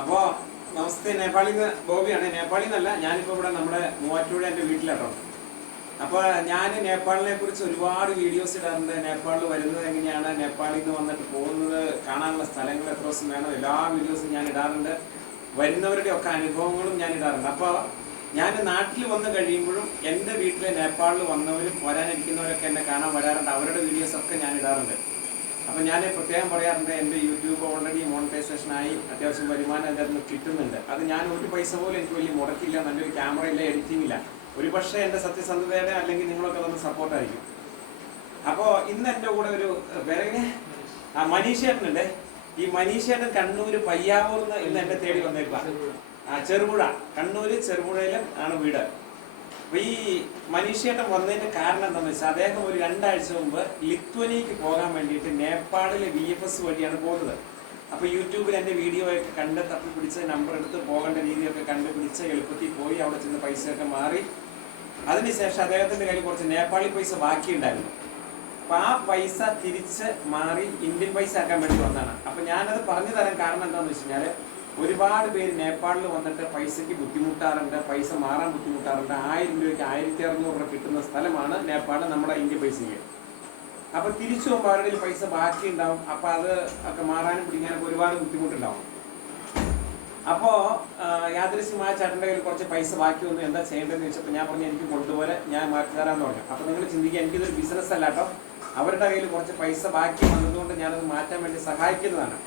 അപ്പോ നമസ്തേ നേപ്പാളിൽ നിന്ന് ബോബിയാണ്. നേപ്പാളിൽ നിന്നല്ല ഞാനിപ്പോ ഇവിടെ നമ്മുടെ മൂവാറ്റൂടെ എന്റെ വീട്ടിലാട്ടോ. അപ്പൊ ഞാൻ നേപ്പാളിനെ കുറിച്ച് ഒരുപാട് വീഡിയോസ് ഇടാറുണ്ട്. നേപ്പാളിൽ വരുന്നത് എങ്ങനെയാണ്? നേപ്പാളിൽ നിന്ന് വന്നിട്ട് പോകുന്നത് കാണാനുള്ള സ്ഥലങ്ങൾ എത്ര ദിവസം വേണം? എല്ലാ വീഡിയോസും ഞാൻ ഇടാറുണ്ട്. വരുന്നവരുടെ ഒക്കെ അനുഭവങ്ങളും ഞാൻ ഇടാറുണ്ട്. അപ്പോൾ ഞാൻ നാട്ടിൽ വന്ന് കഴിയുമ്പോഴും എന്റെ വീട്ടിലെ നേപ്പാളിൽ വന്നവരും വരാനിരിക്കുന്നവരൊക്കെ എന്നെ കാണാൻ വരാറുണ്ട്. അവരുടെ വീഡിയോസൊക്കെ ഞാൻ ഇടാറുണ്ട്. അപ്പൊ ഞാൻ പ്രത്യേകം പറയാറുണ്ട് എന്റെ യൂട്യൂബ് ഓൾറെഡി മോണിറ്റൈസേഷനായി അത്യാവശ്യം വരുമാനം എന്റെ നിന്ന് കിട്ടുന്നുണ്ട്. അത് ഞാൻ ഒരു പൈസ പോലും എനിക്ക് വലിയ മുടക്കില്ല നല്ലൊരു ക്യാമറ ഇല്ല എഡിറ്റിംഗ് ഇല്ല. ഒരു പക്ഷേ എന്റെ സത്യസന്ധതയുടെ അല്ലെങ്കിൽ നിങ്ങളൊക്കെ വന്ന് സപ്പോർട്ടായിരിക്കും അപ്പോൾ ഇന്ന് എന്റെ കൂടെ ഒരു വേറെ ആ മനീഷേട്ടനുണ്ട്. ഈ മനീഷേട്ടൻ കണ്ണൂർ പയ്യാവൂർന്ന് ഇന്ന് എന്റെ തേടി വന്നേക്കുക ആ ചെറുപുഴ. കണ്ണൂര് ചെറുപുഴയിലും ആണ് വീട്. അപ്പൊ ഈ മനീഷേട്ടൻ വന്നതിന്റെ കാരണം എന്താണെന്ന് വെച്ചാൽ അദ്ദേഹം ഒരു രണ്ടാഴ്ച മുമ്പ് ലിത്വനിക്ക് പോകാൻ വേണ്ടിയിട്ട് നേപ്പാളിലെ വി എഫ് എസ് വഴിയാണ് പോകുന്നത്. അപ്പൊ യൂട്യൂബിൽ എന്റെ വീഡിയോ ഒക്കെ കണ്ട് തപ്പി പിടിച്ച് നമ്പർ എടുത്ത് പോകേണ്ട രീതിയൊക്കെ കണ്ടുപിടിച്ച് എളുപ്പത്തിൽ പോയി അവിടെ ചെന്ന് പൈസയൊക്കെ മാറി. അതിനുശേഷം അദ്ദേഹത്തിന്റെ കയ്യിൽ കുറച്ച് നേപ്പാളി പൈസ ബാക്കിയുണ്ടായിരുന്നു. അപ്പൊ ആ പൈസ തിരിച്ച് മാറി ഇന്ത്യൻ പൈസ ആക്കാൻ വേണ്ടി വന്നതാണ്. അപ്പൊ ഞാനത് പറഞ്ഞു തരാൻ കാരണം എന്താണെന്ന് വെച്ച് കഴിഞ്ഞാൽ ഒരുപാട് പേര് നേപ്പാളിൽ വന്നിട്ട് പൈസയ്ക്ക് ബുദ്ധിമുട്ടാറുണ്ട് പൈസ മാറാൻ ബുദ്ധിമുട്ടാറുണ്ട്. ആയിരം രൂപയ്ക്ക് ആയിരത്തി അറുന്നൂറ് രൂപ കിട്ടുന്ന സ്ഥലമാണ് നേപ്പാൾ നമ്മുടെ ഇന്ത്യ പൈസയ്ക്ക്. അപ്പൊ തിരിച്ചു പോകുമ്പോൾ അവരുടെ പൈസ ബാക്കി ഉണ്ടാവും അപ്പൊ അത് ഒക്കെ മാറാനും പിടിക്കാനൊക്കെ ഒരുപാട് ബുദ്ധിമുട്ടുണ്ടാവും. അപ്പോ യാദൃശ്യമായ ചേട്ടന്റെ കയ്യിൽ കുറച്ച് പൈസ ബാക്കി വന്നു. എന്താ ചെയ്യേണ്ടതെന്ന് ചോദിച്ചപ്പോൾ ഞാൻ പറഞ്ഞു എനിക്ക് കൊണ്ടുപോലെ ഞാൻ മാറ്റി തരാമെന്ന് പറഞ്ഞു. അപ്പൊ നിങ്ങൾ ചിന്തിക്കുക എനിക്കിതൊരു ബിസിനസ് അല്ലാട്ടോ അവരുടെ കയ്യിൽ കുറച്ച് പൈസ ബാക്കി വന്നതുകൊണ്ട് ഞാനത് മാറ്റാൻ വേണ്ടി സഹായിക്കുന്നതാണ്.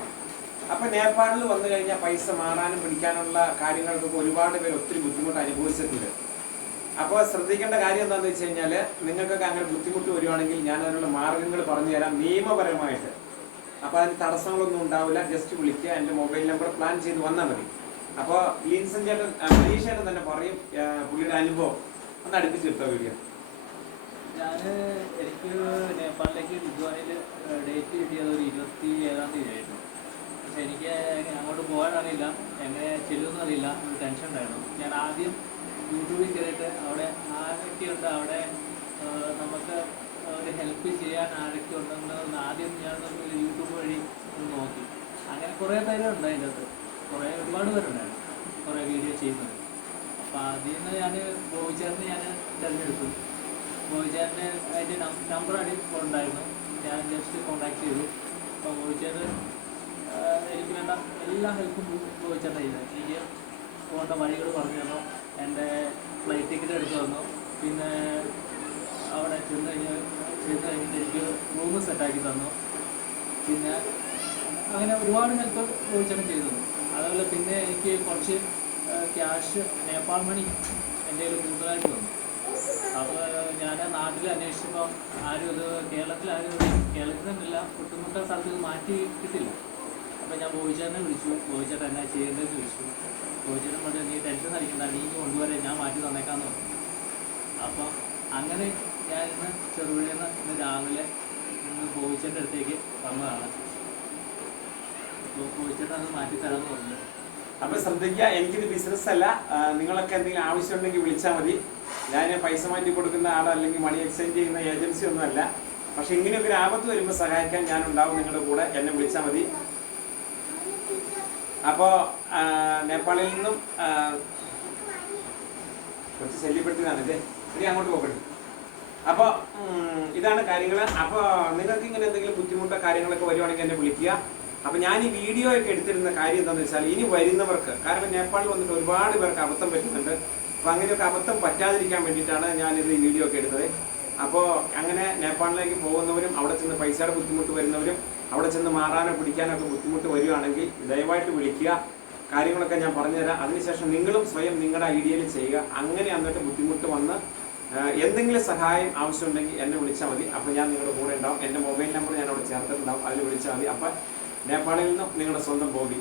അപ്പൊ നേപ്പാളിൽ വന്നു കഴിഞ്ഞാൽ പൈസ മാറാനും പിടിക്കാനുള്ള കാര്യങ്ങൾക്കൊക്കെ ഒരുപാട് പേര് ഒത്തിരി ബുദ്ധിമുട്ട് അനുഭവിച്ചിട്ടുണ്ട്. അപ്പോൾ ശ്രദ്ധിക്കേണ്ട കാര്യം എന്താണെന്ന് വെച്ച് കഴിഞ്ഞാൽ നിങ്ങൾക്കൊക്കെ അങ്ങനെ ബുദ്ധിമുട്ട് വരുവാണെങ്കിൽ ഞാൻ അതിനുള്ള മാർഗങ്ങൾ പറഞ്ഞു തരാം നിയമപരമായിട്ട്. അപ്പോൾ അതിന് തടസ്സങ്ങളൊന്നും ഉണ്ടാവില്ല. ജസ്റ്റ് വിളിക്കുക. എന്റെ മൊബൈൽ നമ്പർ പ്ലാൻ ചെയ്ത് വന്നാൽ മതി. അപ്പോൾ ലീൻസൻ ചേട്ടൻ മനീഷ് ചേട്ടൻ തന്നെ പറയും പുള്ളിയുടെ അനുഭവം. ഒന്ന് അടുപ്പിച്ച് എടുത്താൽ വീഡിയോ ഞാൻ എനിക്ക് നേപ്പാളിലേക്ക് ഡേറ്റ് കിട്ടിയത് ഒരു ഇരുപത്തി ഏഴാം തീയതി ആയിരുന്നു. പക്ഷെ എനിക്ക് അങ്ങോട്ട് പോകാനറിയില്ല എങ്ങനെ ചെല്ലുമെന്ന് അറിയില്ല. ഒരു ടെൻഷൻ ഉണ്ടായിരുന്നു. ഞാൻ ആദ്യം യൂട്യൂബിൽ കയറിയിട്ട് അവിടെ ആരൊക്കെയുണ്ട്? അവിടെ നമുക്ക് ഒരു ഹെൽപ്പ് ചെയ്യാൻ ആരൊക്കെ ഉണ്ടെന്ന് ആദ്യം ഞാൻ യൂട്യൂബ് വഴി ഒന്ന് നോക്കി. അങ്ങനെ കുറേ പേരുണ്ട് അതിന്റെ അകത്ത്. കുറേ ഒരുപാട് പേരുണ്ടായിരുന്നു. കുറേ വീഡിയോ ചെയ്യുന്നത്. അപ്പോൾ അതിൽ നിന്ന് ഞാൻ ബോബിച്ചേറിന് ഞാൻ തിരഞ്ഞെടുത്തു. ബോബിച്ചേറിന് അതിന്റെ നമ്പർ അടി ഉണ്ടായിരുന്നു. ഞാൻ ജസ്റ്റ് കോണ്ടാക്ട് ചെയ്തു അപ്പോൾ ബോബിച്ചേർ എനിക്ക് വേണ്ട എല്ലാ ഹെൽപ്പും ബോബിച്ചേറിന് ചെയ്തത്. എനിക്ക് പോകേണ്ട വഴികൾ പറഞ്ഞു തന്നു. എന്റെ ഫ്ലൈറ്റ് ടിക്കറ്റ് എടുത്തു തന്നു. പിന്നെ അവിടെ ചെന്ന് കഴിഞ്ഞ് ചെന്ന് കഴിഞ്ഞിട്ട് എനിക്ക് റൂം സെറ്റാക്കി തന്നു. പിന്നെ അങ്ങനെ ഒരുപാട് ഹെൽപ്പ് ബോബിച്ചേട്ടൻ ചെയ്തു തന്നു. അതുപോലെ പിന്നെ എനിക്ക് കുറച്ച് ക്യാഷ് നേപ്പാൾ മണി എന്റെ കയ്യിൽ കൂടുതലായിട്ട് വന്നു അപ്പോൾ ഞാൻ നാട്ടിൽ അന്വേഷിച്ചപ്പോൾ ആരും ഇത് കേരളത്തിൽ ആരും കേരളത്തിൽ നിന്നില്ല ഒട്ടുമുട്ട സ്ഥലത്ത് മാറ്റി കിട്ടില്ല അപ്പോൾ ഞാൻ ബോയിച്ചേട്ടനെ വിളിച്ചു. ബോയിച്ചേട്ടൻ എന്നാ ചെയ്യേണ്ടതെന്ന് ചോദിച്ചു. ബോയിച്ചേട്ടൻ പറഞ്ഞു നീ ടെൻഷൻ അടിക്കണ്ട നീ കൊണ്ടുവരാൻ ഞാൻ മാറ്റി തന്നേക്കാന്ന് പറഞ്ഞു. അപ്പോൾ അങ്ങനെ ഞാൻ ഇന്ന് ചെറുപുഴയിൽ നിന്ന് ഇന്ന് രാവിലെ ഇന്ന് ബോയിച്ചേട്ടന്റെ അടുത്തേക്ക് വന്നതാണ്. അപ്പോൾ ബോയിച്ചേട്ടൻ അത് മാറ്റി തരാമെന്ന് പറഞ്ഞു. അപ്പോൾ ശ്രദ്ധിക്കുക എനിക്കിത് ബിസിനസ് അല്ല. നിങ്ങളൊക്കെ എന്തെങ്കിലും ആവശ്യമുണ്ടെങ്കിൽ വിളിച്ചാൽ മതി. ഞാൻ പൈസ മാറ്റി കൊടുക്കുന്ന ആളോ അല്ലെങ്കിൽ മണി എക്സ്ചേഞ്ച് ചെയ്യുന്ന ഏജൻസി ഒന്നുമല്ല. പക്ഷെ ഇങ്ങനെയൊക്കെ ഒരു ആപത്ത് വരുമ്പോൾ സഹായിക്കാൻ ഞാൻ ഉണ്ടാവും നിങ്ങളുടെ കൂടെ. എന്നെ വിളിച്ചാൽ മതി. അപ്പോൾ നേപ്പാളിൽ നിന്നും കുറച്ച് ശല്യപ്പെടുത്തിയതാണ് ഇത്. ഇനി അങ്ങോട്ട് പോകട്ടെ. അപ്പോൾ ഇതാണ് കാര്യങ്ങൾ അപ്പോൾ നിങ്ങൾക്ക് ഇങ്ങനെ എന്തെങ്കിലും ബുദ്ധിമുട്ടോ കാര്യങ്ങളൊക്കെ വരുവാണെങ്കിൽ എന്നെ വിളിക്കുക. അപ്പോൾ ഞാൻ ഈ വീഡിയോ ഒക്കെ എടുത്തിരുന്ന കാര്യം എന്താണെന്ന് വെച്ചാൽ ഇനി വരുന്നവർക്ക് കാരണം നേപ്പാളിൽ വന്നിട്ട് ഒരുപാട് പേർക്ക് അബദ്ധം പറ്റുന്നുണ്ട്. അപ്പോൾ അങ്ങനെയൊക്കെ അബദ്ധം പറ്റാതിരിക്കാൻ വേണ്ടിയിട്ടാണ് ഞാനിത് ഈ വീഡിയോ ഒക്കെ എടുത്തത്. അപ്പോൾ അങ്ങനെ നേപ്പാളിലേക്ക് പോകുന്നവരും അവിടെ ചെന്ന് പൈസയുടെ ബുദ്ധിമുട്ട് വരുന്നവരും അവിടെ ചെന്ന് മാറാനോ പിടിക്കാനോ ഒക്കെ ബുദ്ധിമുട്ട് വരികയാണെങ്കിൽ ദയവായിട്ട് വിളിക്കുക. കാര്യങ്ങളൊക്കെ ഞാൻ പറഞ്ഞുതരാം. അതിനുശേഷം നിങ്ങളും സ്വയം നിങ്ങളുടെ ഐഡിയയിൽ ചെയ്യുക. അങ്ങനെ എന്നിട്ട് ബുദ്ധിമുട്ട് വന്ന് എന്തെങ്കിലും സഹായം ആവശ്യമുണ്ടെങ്കിൽ എന്നെ വിളിച്ചാൽ മതി. അപ്പോൾ ഞാൻ നിങ്ങളുടെ കൂടെ ഉണ്ടാവും. എന്റെ മൊബൈൽ നമ്പർ ഞാൻ അവിടെ ചേർത്തിട്ടുണ്ടാവും. അതിൽ വിളിച്ചാൽ മതി. അപ്പം നേപ്പാളിൽ നിന്നും നിങ്ങളുടെ സ്വന്തം ബോബി.